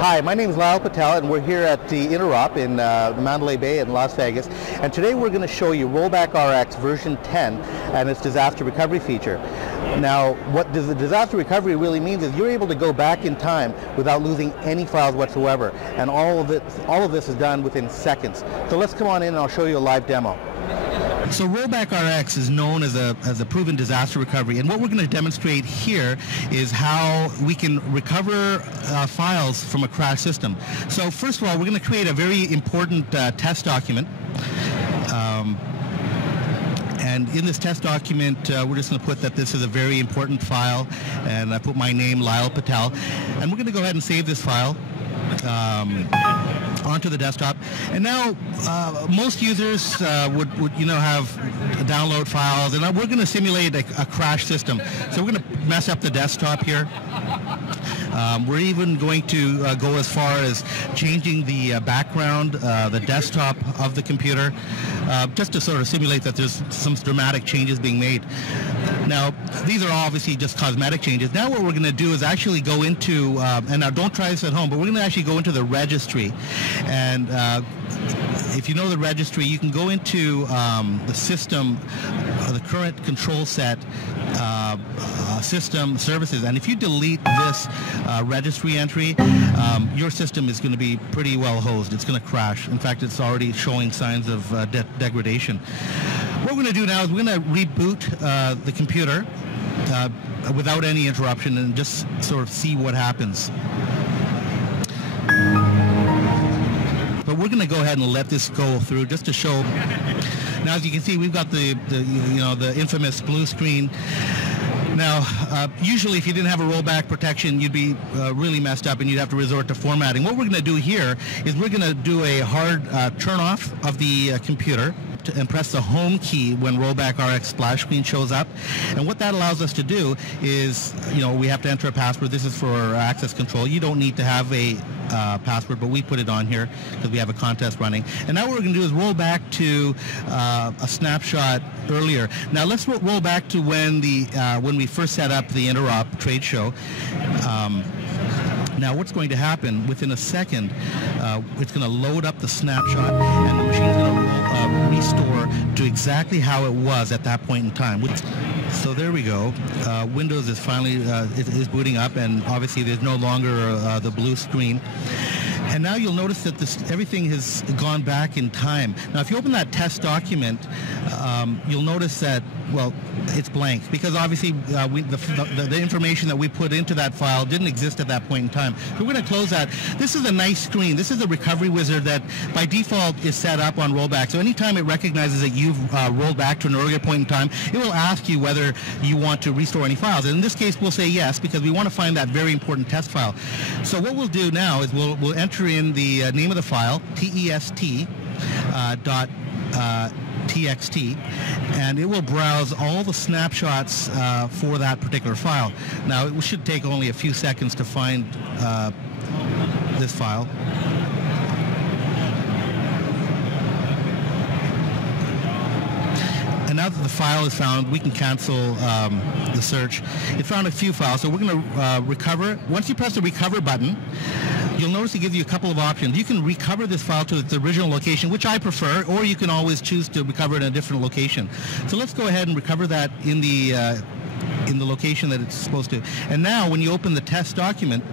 Hi, my name is Lyle Patel and we're here at the Interop in Mandalay Bay in Las Vegas, and today we're going to show you Rollback RX version 10 and its disaster recovery feature. Now, what the disaster recovery really means is you're able to go back in time without losing any files whatsoever, and all of this is done within seconds. So let's come on in and I'll show you a live demo. So Rollback RX is known as a proven disaster recovery, and what we're going to demonstrate here is how we can recover files from a crash system. So first of all, we're going to create a very important test document. And in this test document, we're just going to put that this is a very important file, and I put my name, Lyle Patel, and we're going to go ahead and save this file onto the desktop. And now most users would have download files, and we're going to simulate a crash system. So we're going to mess up the desktop here. We're even going to go as far as changing the background, the desktop of the computer, just to sort of simulate that there's some dramatic changes being made. Now, these are obviously just cosmetic changes. Now what we're going to do is actually go into, and now don't try this at home, but we're going to actually go into the registry. And if you know the registry, you can go into the system, the current control set, system services, and if you delete this registry entry, your system is going to be pretty well hosed. It's going to crash. In fact, it's already showing signs of degradation. What we're going to do now is we're going to reboot the computer without any interruption and just sort of see what happens. But we're going to go ahead and let this go through just to show. Now, as you can see, we've got the infamous blue screen. Now, usually if you didn't have a rollback protection, you'd be really messed up and you'd have to resort to formatting. What we're going to do here is we're going to do a hard turn off of the computer and press the home key when Rollback RX splash screen shows up. And what that allows us to do is, we have to enter a password. This is for access control. You don't need to have a password, but we put it on here because we have a contest running. And now what we're going to do is roll back to a snapshot earlier. Now let's roll back to when we first set up the Interop trade show. Now what's going to happen, within a second, it's going to load up the snapshot and the machine's going to restore to exactly how it was at that point in time. So there we go. Windows is finally is booting up, and obviously there's no longer the blue screen. And now you'll notice that everything has gone back in time. Now, if you open that test document, you'll notice that, well, it's blank because obviously the information that we put into that file didn't exist at that point in time. So we're going to close that. This is a nice screen. This is a recovery wizard that by default is set up on rollback. So anytime it recognizes that you've rolled back to an earlier point in time, it will ask you whether you want to restore any files. And in this case, we'll say yes because we want to find that very important test file. So what we'll do now is we'll enter in the name of the file, test.txt, and it will browse all the snapshots for that particular file. Now, it should take only a few seconds to find this file. And now that the file is found, we can cancel the search. It found a few files, so we're going to recover. Once you press the recover button, you'll notice it gives you a couple of options. You can recover this file to its original location, which I prefer, or you can always choose to recover it in a different location. So let's go ahead and recover that in the location that it's supposed to. And now, when you open the test document,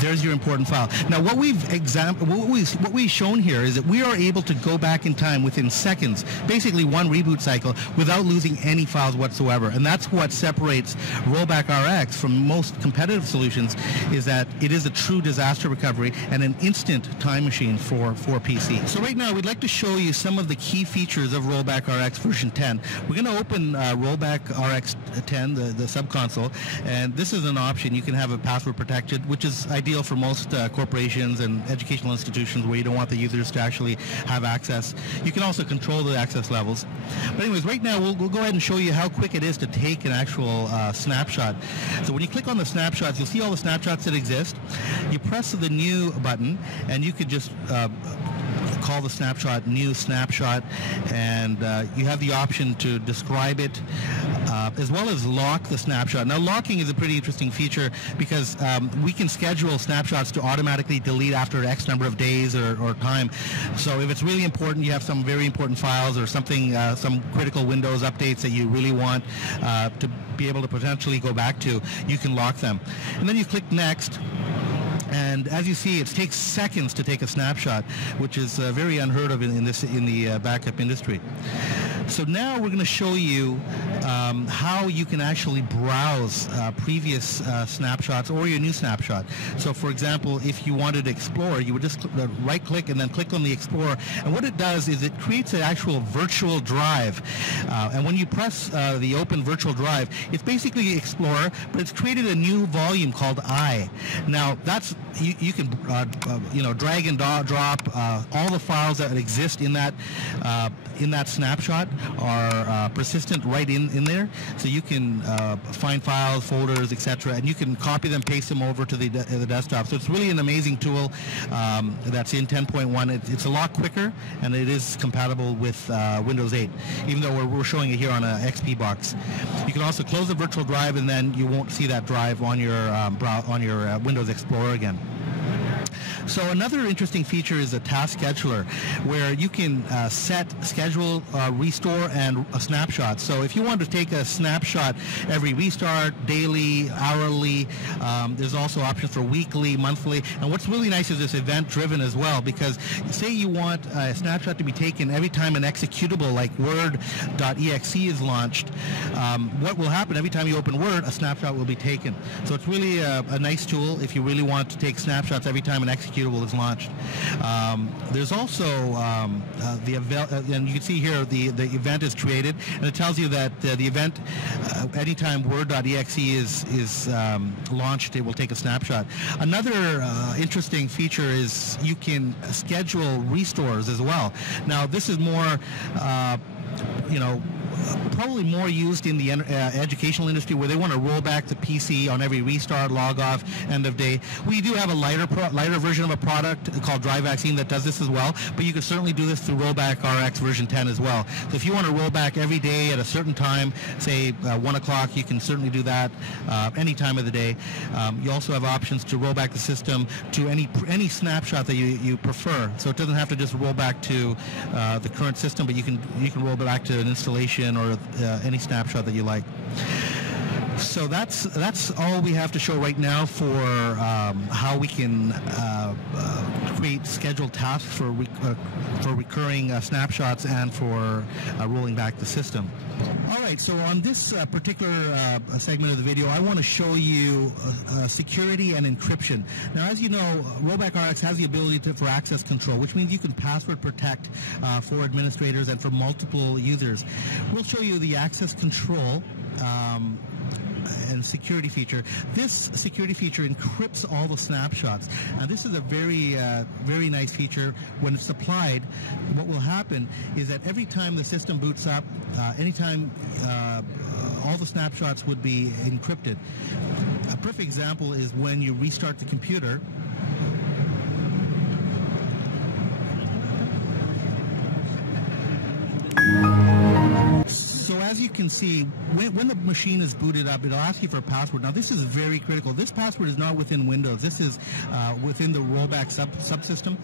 there's your important file. Now, what we've shown here is that we are able to go back in time within seconds, basically one reboot cycle, without losing any files whatsoever. And that's what separates Rollback RX from most competitive solutions, is that it is a true disaster recovery and an instant time machine for PC. So right now, we'd like to show you some of the key features of Rollback RX version 10. We're going to open Rollback RX 10, the subconsole, and this is an option. You can have it password protected, which is ideal for most corporations and educational institutions where you don't want the users to actually have access. You can also control the access levels. But anyways, right now we'll go ahead and show you how quick it is to take an actual snapshot. So when you click on the snapshots, you'll see all the snapshots that exist. You press the new button and you could just call the snapshot new snapshot, and you have the option to describe it as well as lock the snapshot. Now, locking is a pretty interesting feature because we can schedule snapshots to automatically delete after X number of days or time. So if it's really important, you have some very important files or something, some critical Windows updates that you really want to be able to potentially go back to, you can lock them. And then you click Next. And as you see, it takes seconds to take a snapshot, which is very unheard of in the backup industry. So now we're going to show you how you can actually browse previous snapshots or your new snapshot. So for example, if you wanted to explore, you would just right click and then click on the Explorer. And what it does is it creates an actual virtual drive. And when you press the open virtual drive, it's basically Explorer, but it's created a new volume called I. Now that's you can drag and drop all the files that exist in that snapshot are persistent right in there, so you can find files, folders, etc., and you can copy them, paste them over to the desktop. So it's really an amazing tool that's in 10.1. It's a lot quicker, and it is compatible with Windows 8, even though we're showing it here on an XP box. You can also close the virtual drive, and then you won't see that drive on your Windows Explorer again. So another interesting feature is a task scheduler, where you can set, schedule, restore, and a snapshot. So if you want to take a snapshot every restart, daily, hourly, there's also options for weekly, monthly. And what's really nice is it's event-driven as well, because say you want a snapshot to be taken every time an executable like Word.exe is launched, what will happen every time you open Word, a snapshot will be taken. So it's really a nice tool if you really want to take snapshots every time an executable is launched. There's also the event, and you can see here the event is created, and it tells you that the event, anytime Word.exe is launched, it will take a snapshot. Another interesting feature is you can schedule restores as well. Now this is more probably more used in the educational industry, where they want to roll back the PC on every restart, log off, end of day. We do have a lighter version of a product called Dry Vaccine that does this as well, but you can certainly do this through Rollback RX version 10 as well. So if you want to roll back every day at a certain time, say 1 o'clock, you can certainly do that any time of the day. You also have options to roll back the system to any snapshot that you prefer. So it doesn't have to just roll back to the current system, but you can roll back to an installation or any snapshot that you like. So that's all we have to show right now for how we can create scheduled tasks for recurring snapshots and for rolling back the system. All right, so on this particular segment of the video, I want to show you security and encryption. Now, as you know, Rollback RX has the ability for access control, which means you can password protect for administrators and for multiple users. We'll show you the access control and security feature. This security feature encrypts all the snapshots. Now, this is a very nice feature. When it's applied, what will happen is that every time the system boots up, anytime all the snapshots would be encrypted. A perfect example is when you restart the computer. So as you can see, when the machine is booted up, it'll ask you for a password. Now this is very critical. This password is not within Windows. This is within the rollback subsystem.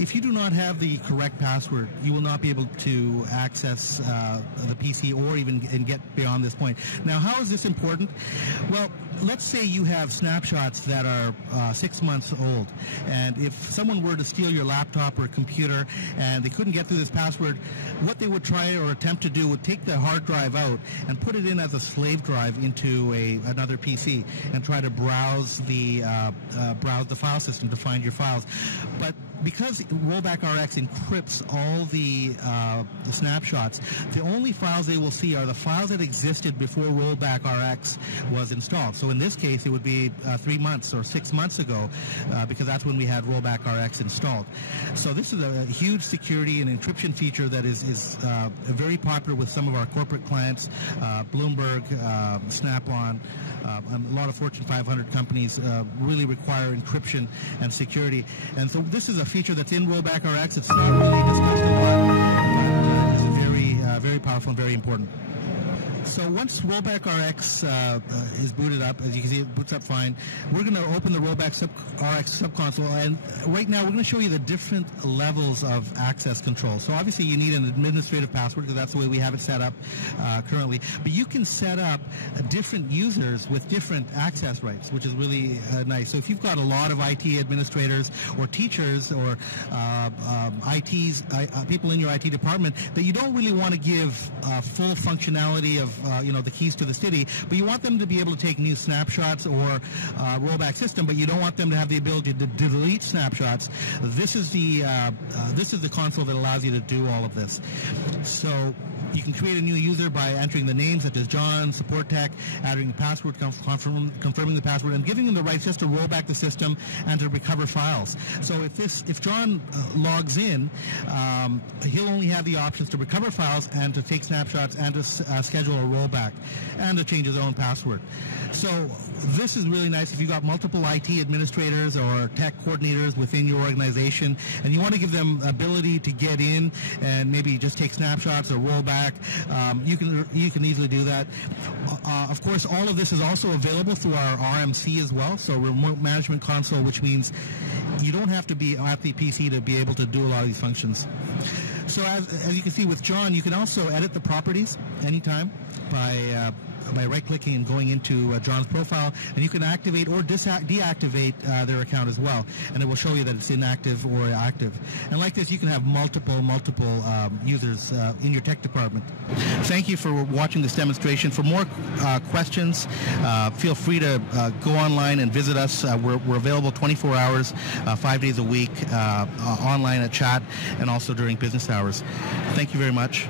If you do not have the correct password, you will not be able to access the PC or even get beyond this point. Now, how is this important? Well, let's say you have snapshots that are 6 months old, and if someone were to steal your laptop or computer and they couldn't get through this password, what they would try or attempt to do would take the hard drive out and put it in as a slave drive into another PC and try to browse the file system to find your files. But because Rollback RX encrypts all the snapshots, the only files they will see are the files that existed before Rollback RX was installed. So in this case, it would be 3 months or 6 months ago, because that's when we had Rollback RX installed. So this is a huge security and encryption feature that is very popular with some of our corporate clients, Bloomberg, Snap-on, a lot of Fortune 500 companies really require encryption and security. And so this is a feature that's in Rollback RX. It's not really discussed a lot, but it's very powerful and very important. So once Rollback RX is booted up, as you can see, it boots up fine. We're going to open the Rollback RX subconsole, and right now we're going to show you the different levels of access control. So obviously you need an administrative password because that's the way we have it set up currently. But you can set up different users with different access rights, which is really nice. So if you've got a lot of IT administrators or teachers or people in your IT department that you don't really want to give full functionality of the keys to the city, but you want them to be able to take new snapshots or rollback system, but you don't want them to have the ability to delete snapshots. This is the console that allows you to do all of this. So you can create a new user by entering the names such as John, support tech, adding the password, confirming the password, and giving them the rights just to roll back the system and to recover files. So if John logs in, he'll only have the options to recover files and to take snapshots and to schedule a rollback and to change his own password. So this is really nice if you've got multiple IT administrators or tech coordinators within your organization and you want to give them ability to get in and maybe just take snapshots or roll back. You can easily do that. Of course, all of this is also available through our RMC as well, so Remote Management Console, which means you don't have to be at the PC to be able to do a lot of these functions. So as you can see with John, you can also edit the properties anytime by right-clicking and going into John's profile, and you can activate or deactivate their account as well, and it will show you that it's inactive or active. And like this, you can have multiple users in your tech department. Thank you for watching this demonstration. For more questions, feel free to go online and visit us. We're available 24 hours, 5 days a week, online at chat, and also during business hours. Thank you very much.